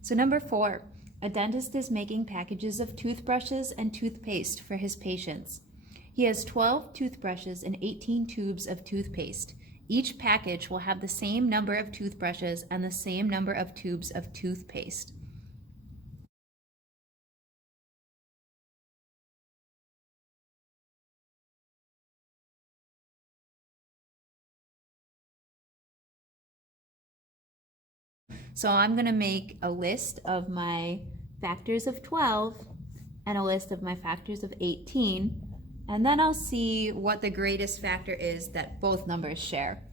So number 4, a dentist is making packages of toothbrushes and toothpaste for his patients. He has 12 toothbrushes and 18 tubes of toothpaste. Each package will have the same number of toothbrushes and the same number of tubes of toothpaste. So I'm going to make a list of my factors of 12 and a list of my factors of 18, and then I'll see what the greatest factor is that both numbers share.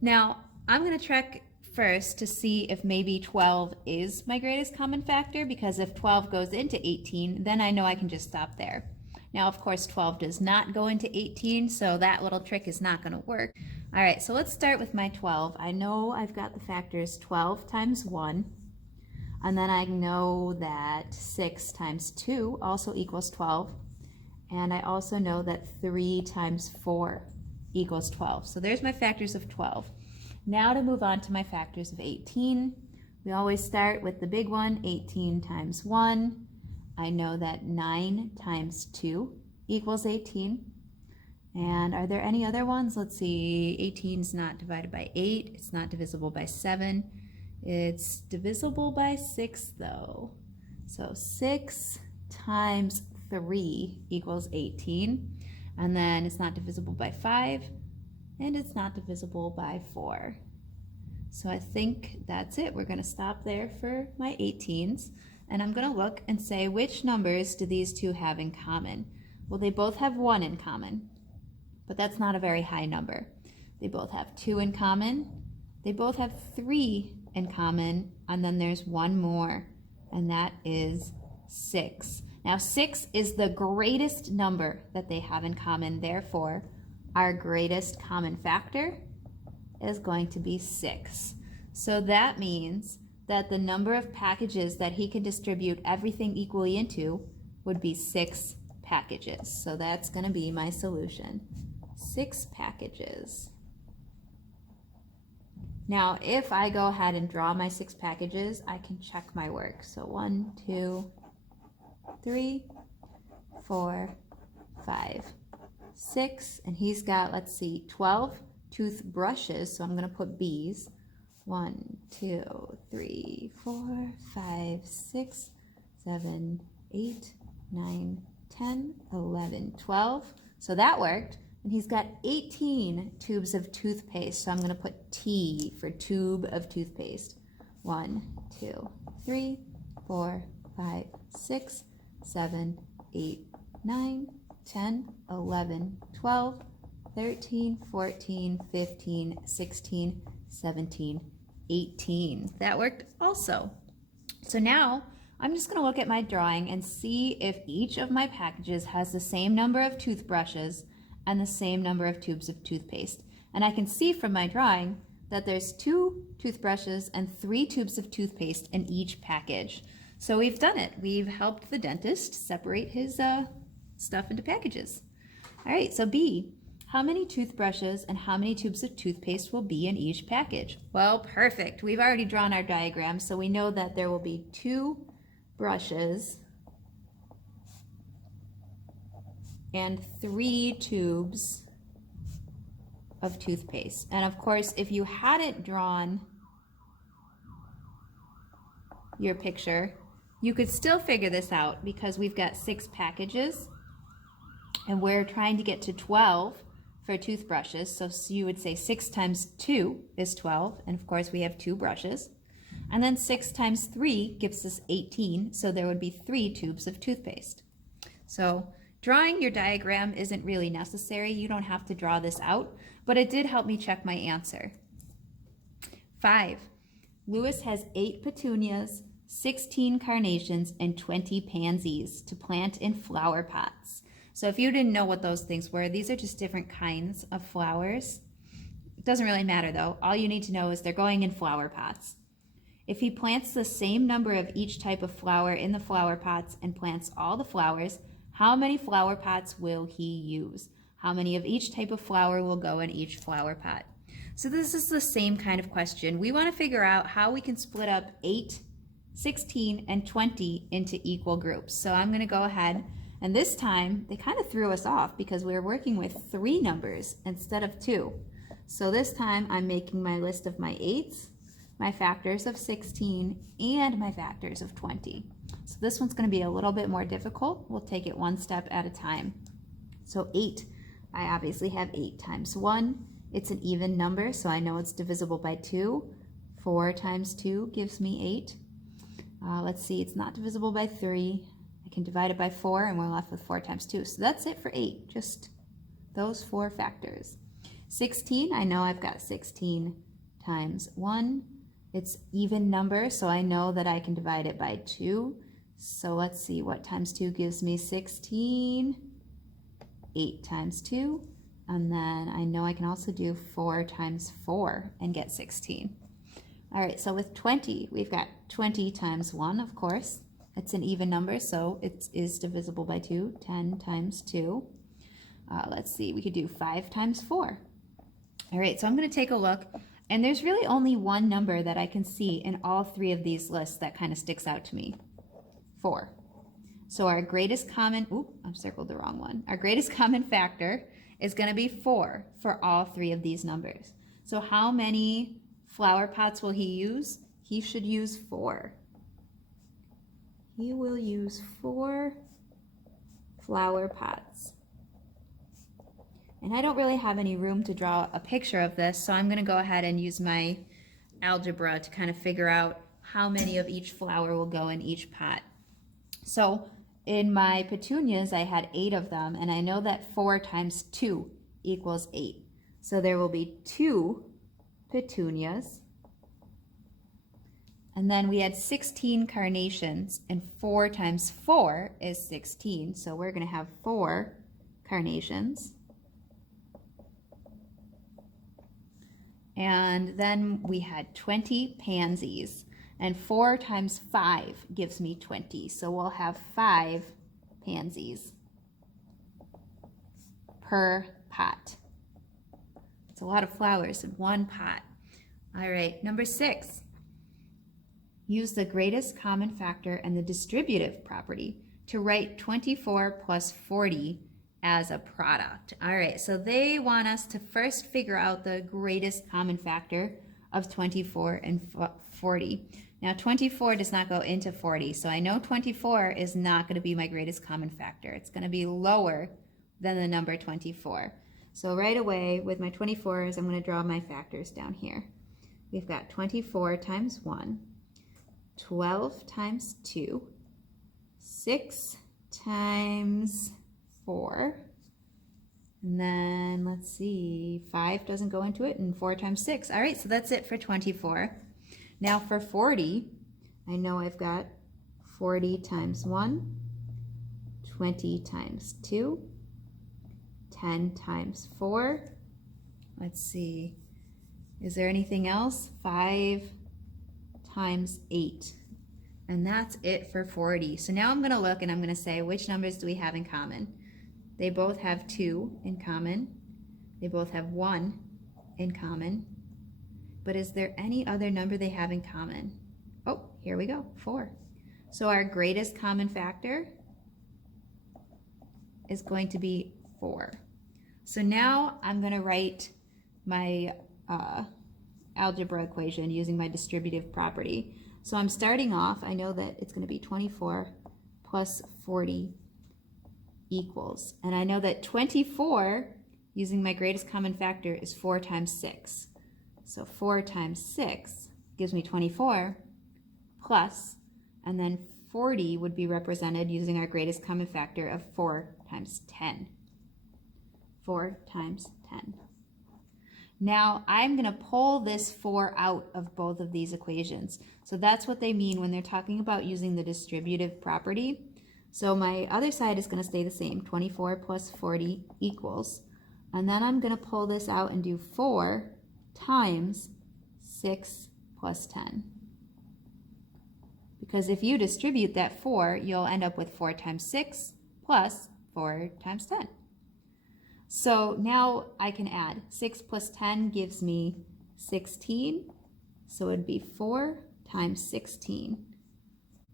Now, I'm going to check first to see if maybe 12 is my greatest common factor, because if 12 goes into 18, then I know I can just stop there. Now, of course, 12 does not go into 18, so that little trick is not going to work. All right, so let's start with my 12. I know I've got the factors 12 times 1, and then I know that 6 times 2 also equals 12, and I also know that 3 times 4 equals 12. So there's my factors of 12. Now to move on to my factors of 18, we always start with the big one, 18 times 1. I know that 9 times 2 equals 18. And are there any other ones? Let's see, 18 is not divided by 8. It's not divisible by 7. It's divisible by 6 though. So 6 times 3 equals 18. And then it's not divisible by 5. And it's not divisible by 4. So I think that's it. We're going to stop there for my 18s. And I'm going to look and say, which numbers do these two have in common? Well, they both have 1 in common, but that's not a very high number. They both have 2 in common. They both have 3 in common, and then there's one more, and that is 6. Now, 6 is the greatest number that they have in common. Therefore, our greatest common factor is going to be 6. So that means that the number of packages that he can distribute everything equally into would be 6 packages. So that's going to be my solution. 6 packages. Now, if I go ahead and draw my 6 packages, I can check my work. So 1, 2, 3, 4, 5, 6, and he's got, let's see, 12 toothbrushes, so I'm going to put B's. 1, 2, 3, 4, 5, 6, 7, 8, 9, 10, 11, 12. So that worked. And he's got 18 tubes of toothpaste, so I'm going to put T for tube of toothpaste. 1, 2, 3, 4, 5, 6, 7, 8, 9, 10, 11, 12, 13, 14, 15, 16, 17, 18. That worked also. So now I'm just going to look at my drawing and see if each of my packages has the same number of toothbrushes and the same number of tubes of toothpaste. And I can see from my drawing that there's 2 toothbrushes and 3 tubes of toothpaste in each package. So we've done it. We've helped the dentist separate his stuff into packages. All right, so B, how many toothbrushes and how many tubes of toothpaste will be in each package? Well, perfect. We've already drawn our diagram, so we know that there will be 2 brushes and 3 tubes of toothpaste. And of course, if you hadn't drawn your picture, you could still figure this out because we've got 6 packages and we're trying to get to 12 for toothbrushes. So you would say 6 times 2 is 12, and of course we have 2 brushes. And then 6 times 3 gives us 18, so there would be 3 tubes of toothpaste. So drawing your diagram isn't really necessary. You don't have to draw this out, but it did help me check my answer. 5. Lewis has 8 petunias, 16 carnations, and 20 pansies to plant in flower pots. So if you didn't know what those things were, these are just different kinds of flowers. It doesn't really matter though. All you need to know is they're going in flower pots. If he plants the same number of each type of flower in the flower pots and plants all the flowers, how many flower pots will he use? How many of each type of flower will go in each flower pot? So this is the same kind of question. We want to figure out how we can split up 8 16, and 20 into equal groups. So I'm going to go ahead, and this time they kind of threw us off because we were working with 3 numbers instead of 2. So this time I'm making my list of my 8s, my factors of 16, and my factors of 20. So this one's going to be a little bit more difficult. We'll take it one step at a time. So 8, I obviously have 8 times 1. It's an even number, so I know it's divisible by 2. 4 times 2 gives me 8. Let's see, it's not divisible by 3. I can divide it by 4, and we're left with 4 times 2. So that's it for 8, just those 4 factors. 16, I know I've got 16 times 1. It's even number, so I know that I can divide it by 2. So let's see, what times 2 gives me 16? 8 times 2. And then I know I can also do 4 times 4 and get 16. All right, so with 20, we've got 20 times 1, of course. It's an even number, so it is divisible by 2. 10 times 2. Let's see, we could do 5 times 4. All right, so I'm going to take a look, and there's really only one number that I can see in all 3 of these lists that kind of sticks out to me. 4. So our greatest common, I've circled the wrong one. Our greatest common factor is going to be 4 for all 3 of these numbers. So how many flower pots will he use? He should use 4. He will use 4 flower pots. And I don't really have any room to draw a picture of this, so I'm going to go ahead and use my algebra to kind of figure out how many of each flower will go in each pot. So in my petunias, I had 8 of them, and I know that 4 times 2 equals 8. So there will be 2 petunias. And then we had 16 carnations, and 4 times 4 is 16. So we're going to have 4 carnations. And then we had 20 pansies. And 4 times 5 gives me 20. So we'll have 5 pansies per pot. It's a lot of flowers in one pot. All right, number 6. Use the greatest common factor and the distributive property to write 24 plus 40 as a product. All right, so they want us to first figure out the greatest common factor of 24 and 40. Now 24 does not go into 40, so I know 24 is not going to be my greatest common factor. It's going to be lower than the number 24. So right away with my 24s, I'm going to draw my factors down here. We've got 24 times 1, 12 times 2, 6 times 4, and then let's see, 5 doesn't go into it, and 4 times 6. All right, so that's it for 24. Now for 40, I know I've got 40 times 1, 20 times 2, 10 times 4. Let's see, is there anything else? 5 times 8. And that's it for 40. So now I'm going to look and I'm going to say, which numbers do we have in common? They both have 2 in common. They both have 1 in common. But is there any other number they have in common? Oh, here we go, 4. So our greatest common factor is going to be 4. So now I'm going to write my algebra equation using my distributive property. So I'm starting off, I know that it's going to be 24 plus 40 equals. And I know that 24, using my greatest common factor, is 4 times 6. So 4 times 6 gives me 24 plus, and then 40 would be represented using our greatest common factor of 4 times 10. 4 times 10. Now I'm going to pull this 4 out of both of these equations. So that's what they mean when they're talking about using the distributive property. So my other side is going to stay the same, 24 plus 40 equals. And then I'm going to pull this out and do 4 times 6 plus 10. Because if you distribute that 4, you'll end up with 4 times 6 plus 4 times 10. So now I can add 6 plus 10 gives me 16. So it would be 4 times 16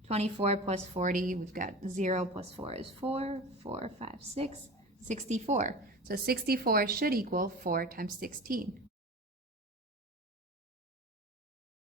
24 plus 40, we've got 0 plus 4 is 4, 4, 5, 6, 64. So 64 should equal 4 times 16.